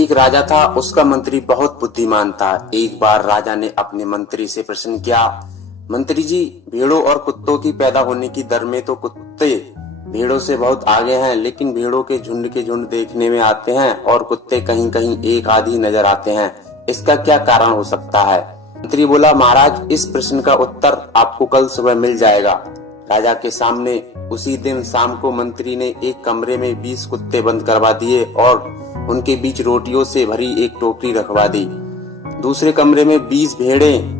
एक राजा था, उसका मंत्री बहुत बुद्धिमान था। एक बार राजा ने अपने मंत्री से प्रश्न किया, मंत्री जी, भेड़ों और कुत्तों की पैदा होने की दर में तो कुत्ते भेड़ों से बहुत आगे हैं, लेकिन भेड़ों के झुंड देखने में आते हैं और कुत्ते कहीं कहीं एक आधी नजर आते हैं। इसका क्या कारण हो सकता है? मंत्री बोला, महाराज, इस प्रश्न का उत्तर आपको कल सुबह मिल जाएगा। राजा के सामने उसी दिन शाम को मंत्री ने एक कमरे में 20 कुत्ते बंद करवा दिए और उनके बीच रोटियों से भरी एक टोकरी रखवा दी। दूसरे कमरे में 20 भेड़ें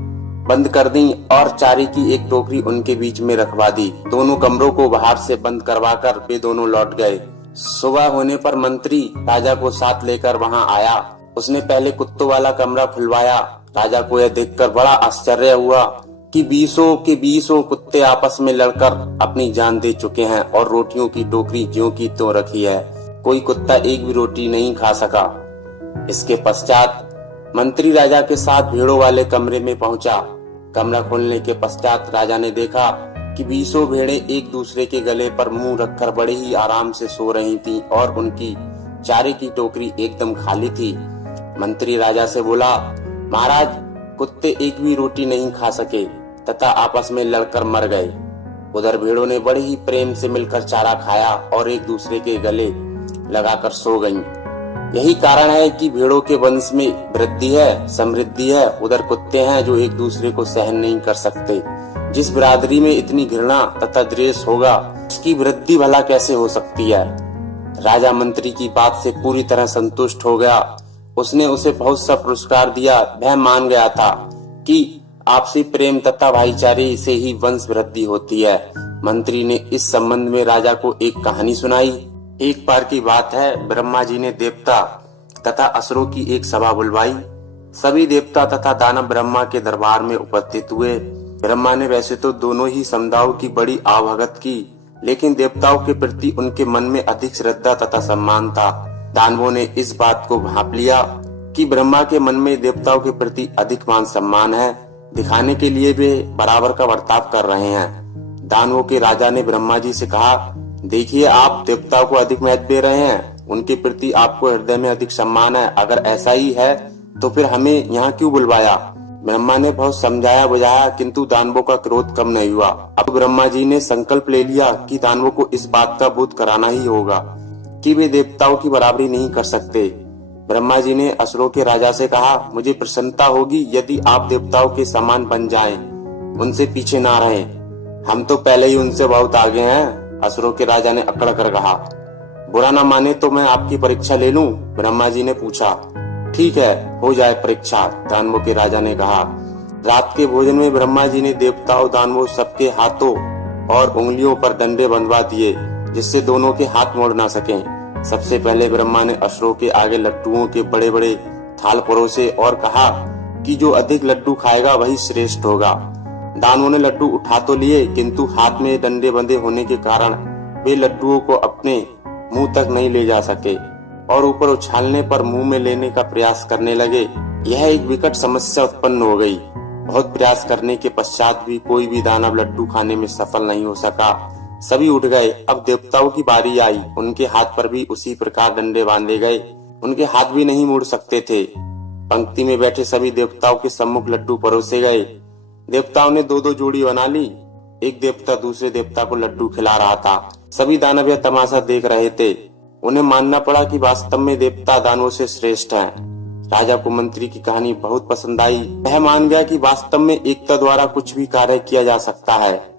बंद कर दी और चारे की एक टोकरी उनके बीच में रखवा दी। दोनों कमरों को बाहर से बंद करवाकर वे दोनों लौट गए। सुबह होने पर मंत्री राजा को साथ लेकर वहां आया। उसने पहले कुत्तों वाला कमरा खुलवाया। राजा को यह देखकर बड़ा आश्चर्य हुआ कि 20 के 20 कुत्ते आपस में लड़कर अपनी जान दे चुके हैं और रोटियों की टोकरी ज्यों की त्यों रखी है। कोई कुत्ता एक भी रोटी नहीं खा सका। इसके पश्चात मंत्री राजा के साथ भेड़ों वाले कमरे में पहुंचा। कमरा खोलने के पश्चात राजा ने देखा कि 20 भेड़ें एक दूसरे के गले पर मुंह रखकर बड़े ही आराम से सो रही थीं और उनकी चारे की टोकरी एकदम खाली थी। मंत्री राजा से बोला, महाराज, कुत्ते एक भी रोटी नहीं खा सके तथा आपस में लड़कर मर गए। उधर भेड़ों ने बड़े ही प्रेम से मिलकर चारा खाया और एक दूसरे के गले लगाकर सो गईं। यही कारण है कि भेड़ों के वंश में वृद्धि है, समृद्धि है। उधर कुत्ते हैं जो एक दूसरे को सहन नहीं कर सकते। जिस बिरादरी में इतनी घृणा तथा द्वेष होगा, उसकी वृद्धि भला कैसे हो सकती है? राजा मंत्री की बात से पूरी तरह संतुष्ट हो गया। उसने उसे बहुत सा पुरस्कार दिया। वह मान गया था कि आपसी प्रेम तथा भाईचारे से ही वंश वृद्धि होती है। मंत्री ने इस संबंध में राजा को एक कहानी सुनाई। एक बार की बात है, ब्रह्मा जी ने देवता तथा असुरों की एक सभा बुलवाई। सभी देवता तथा दानव ब्रह्मा के दरबार में उपस्थित हुए। ब्रह्मा ने वैसे तो दोनों ही समुदायों की बड़ी आवभगत की, लेकिन देवताओं के प्रति उनके मन में अधिक श्रद्धा तथा सम्मान था। दानवों ने इस बात को भांप लिया कि ब्रह्मा के मन में देवताओं के प्रति अधिक मान सम्मान है। दिखाने के लिए वे बराबर का बर्ताव कर रहे हैं। दानवों के राजा ने ब्रह्मा जी से कहा, देखिए, आप देवताओं को अधिक महत्व दे रहे हैं। उनके प्रति आपको हृदय में अधिक सम्मान है। अगर ऐसा ही है तो फिर हमें यहाँ क्यों बुलवाया? ब्रह्मा ने बहुत समझाया बुझाया, किंतु दानवों का क्रोध कम नहीं हुआ। अब ब्रह्मा जी ने संकल्प ले लिया कि दानवों को इस बात का बोध कराना ही होगा कि वे देवताओं की बराबरी नहीं कर सकते। ब्रह्मा जी ने असुरों के राजा से कहा, मुझे प्रसन्नता होगी यदि आप देवताओं के समान बन जाएं, उनसे पीछे ना रहें। हम तो पहले ही उनसे बहुत आगे हैं। असुरों के राजा ने अकड़ कर कहा, बुरा ना माने तो मैं आपकी परीक्षा ले लूं? ब्रह्मा जी ने पूछा। ठीक है, हो जाए परीक्षा, दानवों के राजा ने कहा। रात के भोजन में ब्रह्मा जी ने देवताओं दानवों सबके हाथों और उंगलियों पर डंडे बंधवा दिए, जिससे दोनों के हाथ मोड़ ना सकें। सबसे पहले ब्रह्मा ने असुरों के आगे लड्डुओं के बड़े बड़े थाल परोसे और कहा कि जो अधिक लड्डू खाएगा वही श्रेष्ठ होगा। दानवों ने लड्डू उठा तो लिए, किंतु हाथ में डंडे बंधे होने के कारण वे लड्डुओं को अपने मुंह तक नहीं ले जा सके और ऊपर उछालने पर मुंह में लेने का प्रयास करने लगे। यह एक विकट समस्या उत्पन्न हो गई। बहुत प्रयास करने के पश्चात भी कोई भी दानव लड्डू खाने में सफल नहीं हो सका। सभी उठ गए। अब देवताओं की बारी आई। उनके हाथ पर भी उसी प्रकार डंडे बांधे गए। उनके हाथ भी नहीं मुड़ सकते थे। पंक्ति में बैठे सभी देवताओं के सम्मुख लड्डू परोसे गए। देवताओं ने दो दो जोड़ी बना ली। एक देवता दूसरे देवता को लड्डू खिला रहा था। सभी दानव यह तमाशा देख रहे थे। उन्हें मानना पड़ा कि वास्तव में देवता दानवों से श्रेष्ठ हैं। राजा को मंत्री की कहानी बहुत पसंद आई। वह मान गया कि वास्तव में एकता द्वारा कुछ भी कार्य किया जा सकता है।